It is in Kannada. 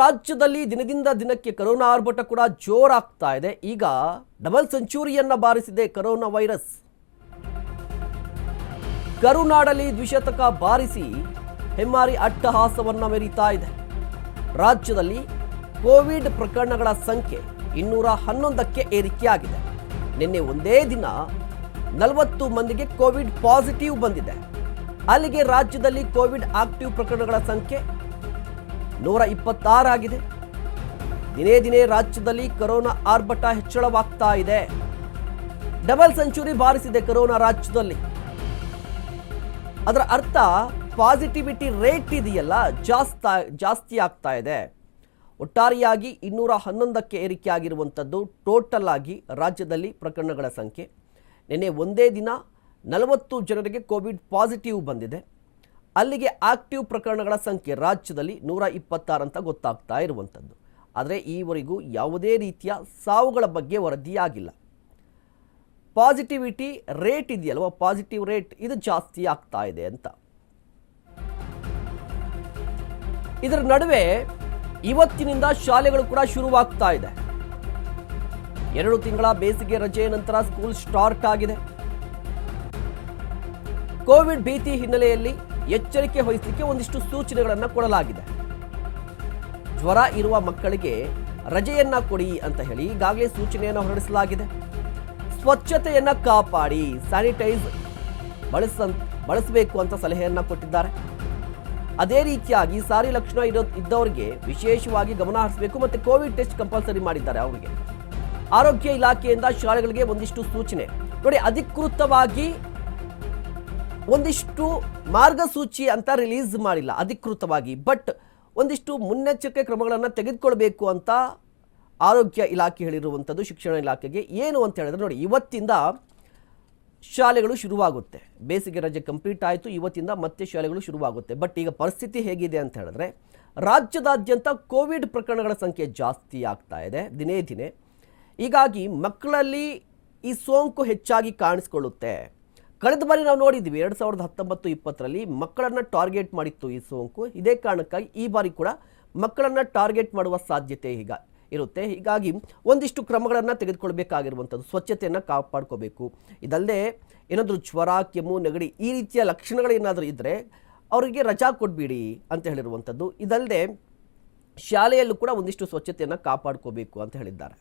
ರಾಜ್ಯದಲ್ಲಿ ದಿನದಿಂದ ದಿನಕ್ಕೆ ಕೊರೋನಾ ಆರ್ಭಟ ಕೂಡ ಜೋರಾಗ್ತಾ ಇದೆ. ಈಗ ಡಬಲ್ ಸೆಂಚುರಿಯನ್ನ ಬಾರಿಸಿದೆ ಕೊರೋನಾ ವೈರಸ್. ಕರುನಾಡಲ್ಲಿ ದ್ವಿಶತಕ ಬಾರಿಸಿ ಹೆಮ್ಮಾರಿ ಅಟ್ಟಹಾಸವನ್ನ ಮೆರೀತಾ ಇದೆ. ರಾಜ್ಯದಲ್ಲಿ ಕೋವಿಡ್ ಪ್ರಕರಣಗಳ ಸಂಖ್ಯೆ 211ಕ್ಕೆ ಏರಿಕೆಯಾಗಿದೆ. ನಿನ್ನೆ ಒಂದೇ ದಿನ 40 ಮಂದಿಗೆ ಕೋವಿಡ್ ಪಾಸಿಟಿವ್ ಬಂದಿದೆ. ಅಲ್ಲಿಗೆ ರಾಜ್ಯದಲ್ಲಿ ಕೋವಿಡ್ ಆಕ್ಟಿವ್ ಪ್ರಕರಣಗಳ ಸಂಖ್ಯೆ 126 ಆಗಿದೆ. ದಿನೇ ದಿನೇ ರಾಜ್ಯದಲ್ಲಿ ಕೊರೋನಾ ಆರ್ಭಟ ಹೆಚ್ಚಳವಾಗ್ತಾ ಇದೆ. ಡಬಲ್ ಸೆಂಚುರಿ ಬಾರಿಸಿದೆ ಕೊರೋನಾ ರಾಜ್ಯದಲ್ಲಿ. ಅದರ ಅರ್ಥ ಪಾಸಿಟಿವಿಟಿ ರೇಟ್ ಇದೆಯಲ್ಲ ಜಾಸ್ತಿ ಆಗ್ತಾ ಇದೆ. ಒಟ್ಟಾರೆಯಾಗಿ 211ಕ್ಕೆ ಏರಿಕೆಯಾಗಿರುವಂಥದ್ದು ಟೋಟಲ್ ಆಗಿ ರಾಜ್ಯದಲ್ಲಿ ಪ್ರಕರಣಗಳ ಸಂಖ್ಯೆ. ನಿನ್ನೆ ಒಂದೇ ದಿನ 40 ಜನರಿಗೆ ಕೋವಿಡ್ ಪಾಸಿಟಿವ್ ಬಂದಿದೆ. ಅಲ್ಲಿಗೆ ಆಕ್ಟಿವ್ ಪ್ರಕರಣಗಳ ಸಂಖ್ಯೆ ರಾಜ್ಯದಲ್ಲಿ 126 ಅಂತ ಗೊತ್ತಾಗ್ತಾ ಇರುವಂಥದ್ದು. ಆದರೆ ಈವರೆಗೂ ಯಾವುದೇ ರೀತಿಯ ಸಾವುಗಳ ಬಗ್ಗೆ ವರದಿಯಾಗಿಲ್ಲ. ಪಾಸಿಟಿವಿಟಿ ರೇಟ್ ಇದೆಯಲ್ವ, ಪಾಸಿಟಿವ್ ರೇಟ್ ಇದು ಜಾಸ್ತಿ ಆಗ್ತಾ ಇದೆ ಅಂತ. ಇದರ ನಡುವೆ ಇವತ್ತಿನಿಂದ ಶಾಲೆಗಳು ಕೂಡ ಶುರುವಾಗ್ತಾ ಇದೆ. 2 ತಿಂಗಳ ಬೇಸಿಗೆ ರಜೆ ನಂತರ ಸ್ಕೂಲ್ ಸ್ಟಾರ್ಟ್ ಆಗಿದೆ. ಕೋವಿಡ್ ಭೀತಿ ಹಿನ್ನೆಲೆಯಲ್ಲಿ ಎಚ್ಚರಿಕೆ ವಹಿಸಲಿಕ್ಕೆ ಒಂದಿಷ್ಟು ಸೂಚನೆಗಳನ್ನು ಕೊಡಲಾಗಿದೆ. ಜ್ವರ ಇರುವ ಮಕ್ಕಳಿಗೆ ರಜೆಯನ್ನ ಕೊಡಿ ಅಂತ ಹೇಳಿ ಈಗಾಗಲೇ ಸೂಚನೆಯನ್ನು ಹೊರಡಿಸಲಾಗಿದೆ. ಸ್ವಚ್ಛತೆಯನ್ನ ಕಾಪಾಡಿ, ಸ್ಯಾನಿಟೈಸ್ ಬಳಸಬೇಕು ಅಂತ ಸಲಹೆಯನ್ನ ಕೊಟ್ಟಿದ್ದಾರೆ. ಅದೇ ರೀತಿಯಾಗಿ ಸಾರಿ ಲಕ್ಷಣ ಇದ್ದವರಿಗೆ ವಿಶೇಷವಾಗಿ ಗಮನ ಹರಿಸಬೇಕು ಮತ್ತು ಕೋವಿಡ್ ಟೆಸ್ಟ್ ಕಂಪಲ್ಸರಿ ಮಾಡಿದ್ದಾರೆ ಅವರಿಗೆ. ಆರೋಗ್ಯ ಇಲಾಖೆಯಿಂದ ಶಾಲೆಗಳಿಗೆ ಒಂದಿಷ್ಟು ಸೂಚನೆ ನೋಡಿ, ಅಧಿಕೃತವಾಗಿ ಒಂದಿಷ್ಟು ಮಾರ್ಗಸೂಚಿ ಅಂತ ರಿಲೀಸ್ ಮಾಡಿಲ್ಲ ಅಧಿಕೃತವಾಗಿ, ಬಟ್ ಒಂದಿಷ್ಟು ಮುನ್ನೆಚ್ಚರಿಕೆ ಕ್ರಮಗಳನ್ನು ತೆಗೆದುಕೊಳ್ಬೇಕು ಅಂತ ಆರೋಗ್ಯ ಇಲಾಖೆ ಹೇಳಿರುವಂಥದ್ದು. ಶಿಕ್ಷಣ ಇಲಾಖೆಗೆ ಏನು ಅಂತ ಹೇಳಿದ್ರೆ ನೋಡಿ, ಇವತ್ತಿಂದ ಶಾಲೆಗಳು ಶುರುವಾಗುತ್ತೆ. ಬೇಸಿಗೆ ರಜೆ ಕಂಪ್ಲೀಟ್ ಆಯಿತು, ಇವತ್ತಿಂದ ಮತ್ತೆ ಶಾಲೆಗಳು ಶುರುವಾಗುತ್ತೆ. ಬಟ್ ಈಗ ಪರಿಸ್ಥಿತಿ ಹೇಗಿದೆ ಅಂತ ಹೇಳಿದ್ರೆ ರಾಜ್ಯದಾದ್ಯಂತ ಕೋವಿಡ್ ಪ್ರಕರಣಗಳ ಸಂಖ್ಯೆ ಜಾಸ್ತಿ ಆಗ್ತಾ ಇದೆ ದಿನೇ ದಿನೇ. ಹೀಗಾಗಿ ಮಕ್ಕಳಲ್ಲಿ ಈ ಸೋಂಕು ಹೆಚ್ಚಾಗಿ ಕಾಣಿಸ್ಕೊಳ್ಳುತ್ತೆ. ಕಳೆದ ಬಾರಿ ನಾವು ನೋಡಿದ್ವಿ 2019-20ರಲ್ಲಿ ಮಕ್ಕಳನ್ನು ಟಾರ್ಗೆಟ್ ಮಾಡಿತ್ತು ಈ ಸೋಂಕು. ಇದೇ ಕಾರಣಕ್ಕಾಗಿ ಈ ಬಾರಿ ಕೂಡ ಮಕ್ಕಳನ್ನು ಟಾರ್ಗೆಟ್ ಮಾಡುವ ಸಾಧ್ಯತೆ ಈಗ ಇರುತ್ತೆ. ಹೀಗಾಗಿ ಒಂದಿಷ್ಟು ಕ್ರಮಗಳನ್ನು ತೆಗೆದುಕೊಳ್ಬೇಕಾಗಿರುವಂಥದ್ದು, ಸ್ವಚ್ಛತೆಯನ್ನು ಕಾಪಾಡ್ಕೋಬೇಕು. ಇದಲ್ಲದೆ ಏನಾದರೂ ಜ್ವರ, ಕೆಮ್ಮು, ನೆಗಡಿ ಈ ರೀತಿಯ ಲಕ್ಷಣಗಳೇನಾದರೂ ಇದ್ದರೆ ಅವರಿಗೆ ರಜಾ ಕೊಡಬೇಡಿ ಅಂತ ಹೇಳಿರುವಂಥದ್ದು. ಇದಲ್ಲದೆ ಶಾಲೆಯಲ್ಲೂ ಕೂಡ ಒಂದಿಷ್ಟು ಸ್ವಚ್ಛತೆಯನ್ನು ಕಾಪಾಡ್ಕೋಬೇಕು ಅಂತ ಹೇಳಿದ್ದಾರೆ.